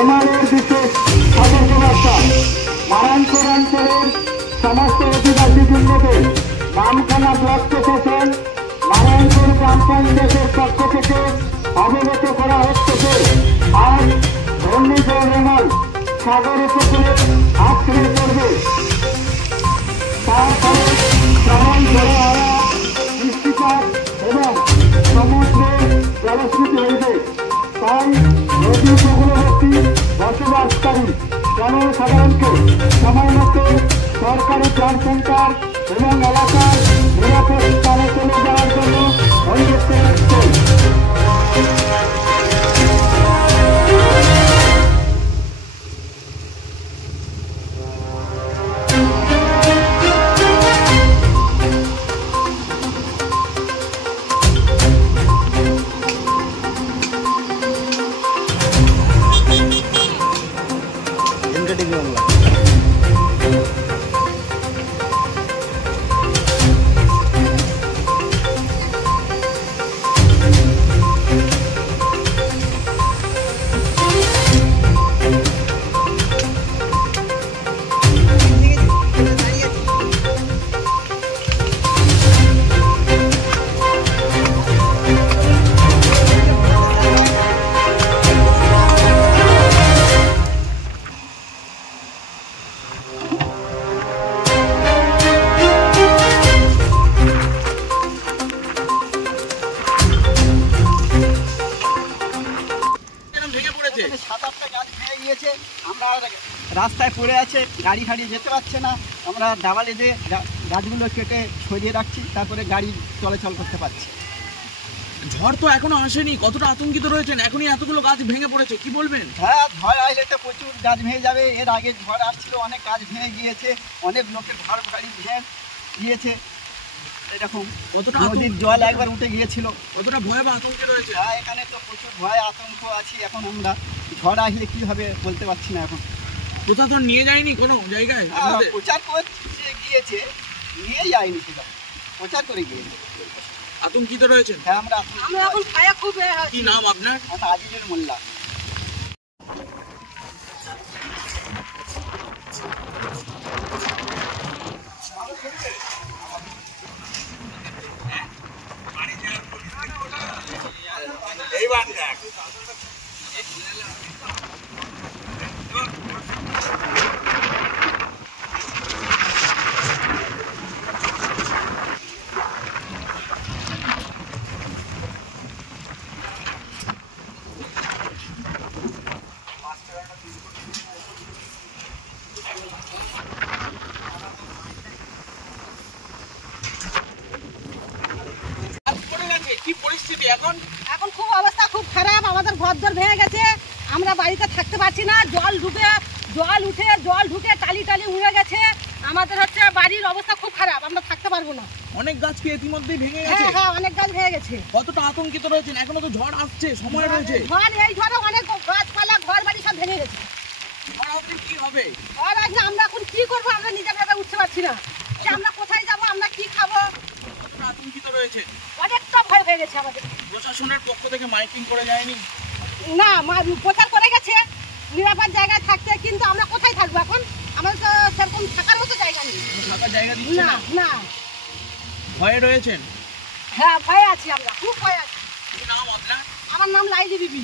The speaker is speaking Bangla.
এমআরএর বিশেষ সতর্কবার্তা। নারায়ণপুর অঞ্চলের সমস্ত অধিবাসী বৃন্দদের নামখানা ব্লক প্রশাসন নারায়ণপুর গ্রাম পঞ্চায়েতের পক্ষ থেকে অবগত করা হচ্ছে যে আজ ঘূর্ণিঝড় রেমাল সাগর উপকূলে আছড়ে পড়বে। তার ফলে প্রবল ঝড়ো হাওয়া, বৃষ্টিপাত এবং সমুদ্রে জলস্ফীতি হইবে। তাই নদী উপকূলবর্তী বসবাসকারী জনসাধারণকে সময় মতো সরকারি ত্রাণ সেন্টার এবং এলাকার নিরাপদ স্থানে চলে যাওয়ার জন্য অনুরোধ করা হচ্ছে। রাস্তায় পড়ে আছে, গাড়ি ফাড়ি যেতে পারছে না। আমরা ডাবালে দিয়ে গাছগুলো কেটে সরিয়ে রাখছি, তারপরে গাড়ি চলাচল করতে পারছি। ঝড় তো এখনো আসেনি, কতটা আতঙ্কিত রয়েছেন? এখনই এতগুলো গাছ ভেঙে পড়েছে, কি বলবেন? হ্যাঁ, ঝড় আসলে তো প্রচুর গাছ ভেঙে যাবে। এর আগে ঝড় আসছিল, অনেক গাছ ভেঙে গিয়েছে, অনেক লোকের ঘর বাড়ি ভেঙে গিয়েছে। এরকম কতটা নদীর জল একবার উঠে গিয়েছিল। কতটা ভয় বা আতঙ্কে রয়েছে? হ্যাঁ, এখানে তো প্রচুর ভয় আতঙ্ক আছি। এখন আমরা ঝড় আসলে কী হবে বলতে পারছি না। এখন প্রশাসন নিয়ে যায়নি কোনো জায়গায়? প্রচার করছে, গিয়েছে, নিয়ে যায়নি, সেটা প্রচার করে গিয়েছে। আতঙ্কিত রয়েছেন? হ্যাঁ, আমরা এখন ছায়া খুব। কি নাম আপনার? আজিজুল মোল্লা। কি পরিস্থিতি এখন? এখন খুব অবস্থা খুব খারাপ। আমাদের ঘরদোর ভেঙে গেছে, আমরা বাড়িতে থাকতে পারছি না। জল ঢুকে টালি উড়ে গেছে। আমাদের হচ্ছে বাড়ির অবস্থা খুব খারাপ, আমরা থাকতে পারবো না। অনেক গাছ কি ইতিমধ্যেই ভেঙে গেছে? হ্যাঁ, অনেক গাছ ভেঙে গেছে। কতটা আতঙ্কিত রয়েছেন? এখনো তো ঝড় আসছে, সময় রয়েছে। এই ঝড়ে অনেক গাছপালা, ঘর বাড়ি সব ভেঙে গেছে। ঝড় আসলে কি হবে? ঝড় আসলে আমরা এখন কি করবো? আমরা নিজের ভাবে উঠতে পারছি না যে আমরা কোথায় যাবো, আমরা কি খাবো। কতটা আতঙ্কিত রয়েছে? অনেকটা ভয় হয়ে গেছে আমাদের। প্রশাসনের পক্ষ থেকে মাইকিং করে যায়নি? না, প্রচার করে গেছে নিরাপদ জায়গায় থাকতে, কিন্তু আমরা কোথায় থাকবো এখন? আমাদের তো সেরকম থাকার মতো জায়গা নেই। থাকার জায়গা দিচ্ছে না? না। ভয়ে রয়েছেন? হ্যাঁ, ভয়ে আছি, আমরা খুব ভয়ে আছি। কি নাম আপনার? আমার নাম লাইলি বিবি।